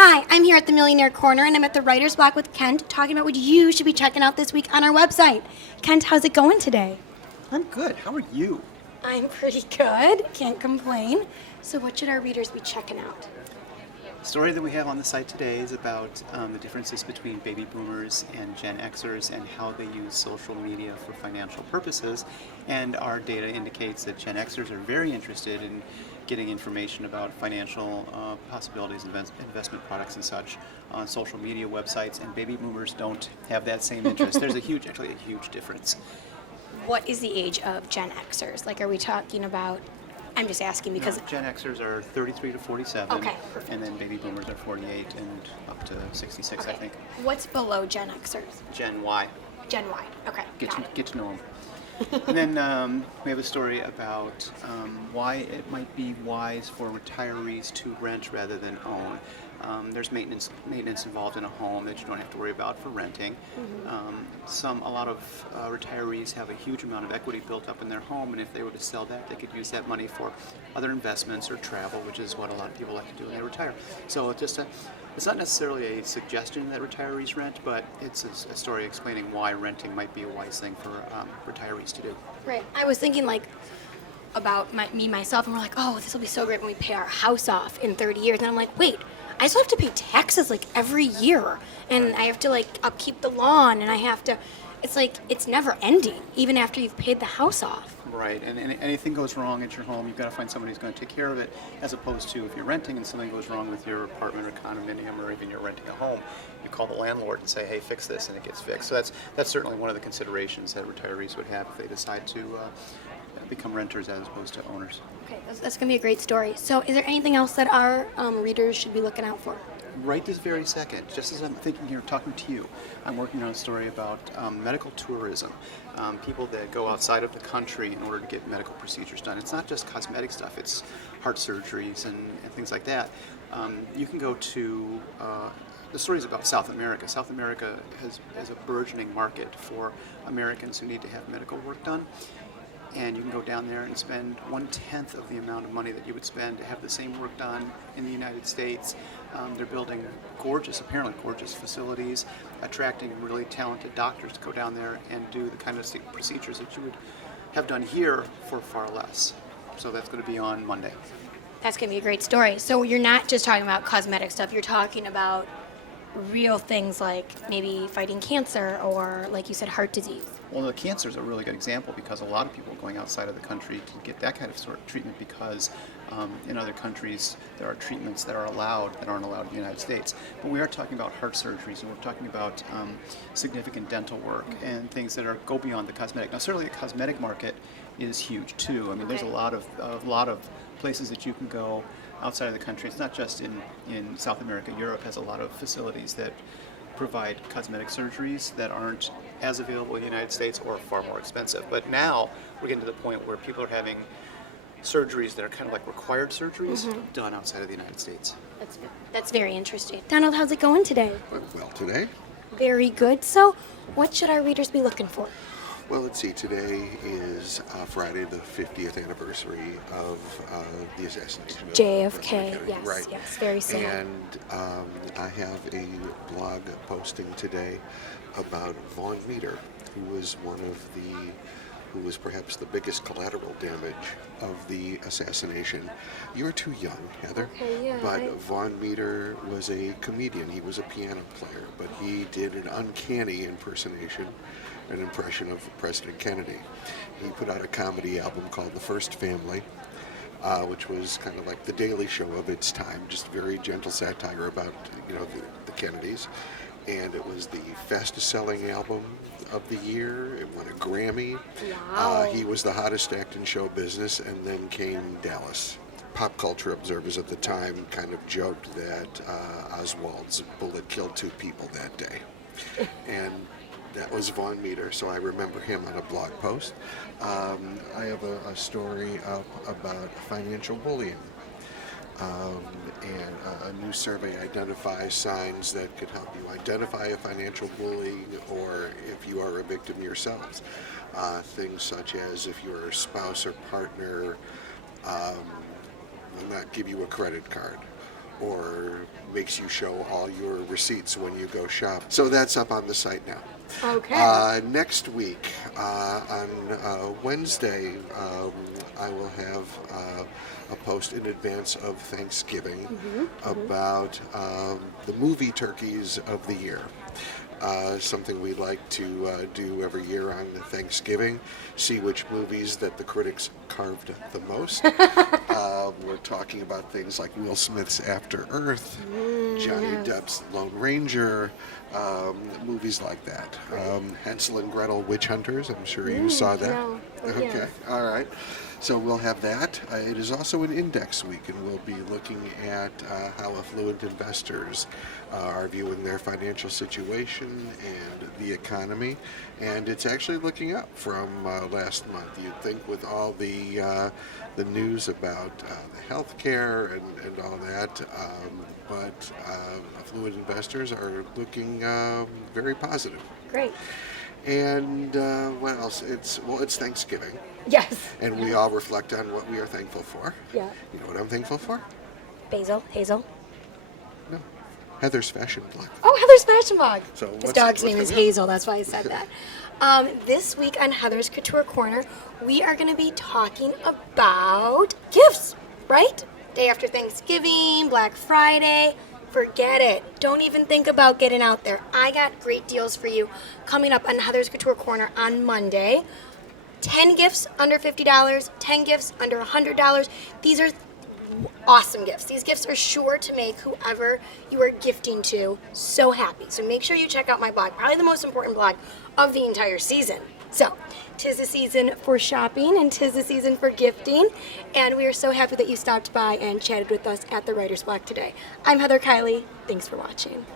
Hi, I'm here at the Millionaire Corner, and I'm at the Writer's Block with Kent, talking about what you should be checking out this week on our website. Kent, how's it going today? I'm good. How are you? I'm pretty good. Can't complain. So what should our readers be checking out? The story that we have on the site today is about the differences between baby boomers and Gen Xers and how they use social media for financial purposes. And our data indicates that Gen Xers are very interested in getting information about financial possibilities, investment products and such on social media websites, and baby boomers don't have that same interest. There's actually a huge difference. What is the age of Gen Xers? Like, are we talking about... I'm just asking because... No, Gen Xers are 33 to 47, Okay, perfect. and then baby boomers are 48 and up to 66, Okay. I think. What's below Gen Xers? Gen Y. Gen Y. Okay, got it. Get to know them. And then we have a story about why it might be wise for retirees to rent rather than own. There's maintenance involved in a home that you don't have to worry about for renting. A lot of retirees have a huge amount of equity built up in their home, and if they were to sell that, they could use that money for other investments or travel, which is what a lot of people like to do when they retire. So it's not necessarily a suggestion that retirees rent, but it's a story explaining why renting might be a wise thing for retirees to do. Right. I was thinking about myself, and we're like, oh, this will be so great when we pay our house off in 30 years. And I'm like, wait, I still have to pay taxes every year, and I have to upkeep the lawn, and I have to. It's never ending, even after you've paid the house off. Right, and anything goes wrong at your home, you've got to find somebody who's going to take care of it, as opposed to if you're renting and something goes wrong with your apartment or condominium, or even you're renting a home, you call the landlord and say, hey, fix this, and it gets fixed. So that's certainly one of the considerations that retirees would have if they decide to become renters as opposed to owners. Okay, that's going to be a great story. So is there anything else that our readers should be looking out for? Right this very second, just as I'm thinking here, talking to you, I'm working on a story about medical tourism. People that go outside of the country in order to get medical procedures done. It's not just cosmetic stuff, it's heart surgeries and things like that. You can go to, the story is about South America. South America has a burgeoning market for Americans who need to have medical work done. And you can go down there and spend 1/10 of the amount of money that you would spend to have the same work done in the United States. They're building apparently gorgeous facilities, attracting really talented doctors to go down there and do the kind of procedures that you would have done here for far less. So that's going to be on Monday. That's going to be a great story. So you're not just talking about cosmetic stuff, you're talking about real things like maybe fighting cancer or, like you said, heart disease. Well, the cancer is a really good example because a lot of people are going outside of the country to get that kind of sort of treatment because in other countries there are treatments that aren't allowed in the United States. But we are talking about heart surgeries, and we're talking about significant dental work and things that go beyond the cosmetic. Now, certainly the cosmetic market is huge too. I mean, there's a lot of places that you can go outside of the country. It's not just in South America. Europe has a lot of facilities that provide cosmetic surgeries that aren't as available in the United States or far more expensive. But now we're getting to the point where people are having surgeries that are kind of like required surgeries done outside of the United States. That's very interesting. Donald, how's it going today? Well, today? Very good. So what should our readers be looking for? Well, let's see. Today is Friday, the 50th anniversary of the assassination of JFK. Kennedy. Yes, Right. yes, very sad. And I have a blog posting today about Von Meader, who was perhaps the biggest collateral damage of the assassination. You're too young, Heather. Okay, yeah, but Von Meader was a comedian. He was a piano player, but he did an uncanny impersonation, an impression of President Kennedy. He put out a comedy album called The First Family, which was kind of like the Daily Show of its time, just very gentle satire about the Kennedys. And it was the fastest selling album of the year. It won a Grammy. Wow. He was the hottest act in show business, and then came Dallas. Pop culture observers at the time kind of joked that Oswald's bullet killed 2 people that day. And that was Von Meader, so I remember him on a blog post. I have a story up about financial bullying. And a new survey identifies signs that could help you identify a financial bully or if you are a victim yourselves. Things such as if your spouse or partner will not give you a credit card, or makes you show all your receipts when you go shop. So that's up on the site now. Okay. Next week, on Wednesday, I will have a post in advance of Thanksgiving about the movie turkeys of the year. Something we like to do every year on Thanksgiving, see which movies that the critics carved the most. We're talking about things like Will Smith's After Earth, Johnny Depp's Lone Ranger, movies like that. Hansel and Gretel Witch Hunters, I'm sure you saw that. No. Okay, all right. So we'll have that. It is also an index week, and we'll be looking at how affluent investors are viewing their financial situation and the economy. And it's actually looking up from last month. You'd think with all the news about the health care and all that, but affluent investors are looking very positive. Great. And what else? It's Thanksgiving. Yes. And we all reflect on what we are thankful for. Yeah. You know what I'm thankful for? Basil, Hazel. No. Heather's Fashion Blog. Oh, Heather's Fashion Blog. So His what's dog's name is coming up? Hazel. That's why I said that. This week on Heather's Couture Corner, we are going to be talking about gifts, right? Day after Thanksgiving, Black Friday. Forget it. Don't even think about getting out there. I got great deals for you coming up on Heather's Couture Corner on Monday. 10 gifts under $50, 10 gifts under $100. These are awesome gifts. These gifts are sure to make whoever you are gifting to so happy. So make sure you check out my blog, probably the most important blog of the entire season. So, 'tis the season for shopping and 'tis the season for gifting, and we are so happy that you stopped by and chatted with us at the Writer's Block today. I'm Heather Kiley. Thanks for watching.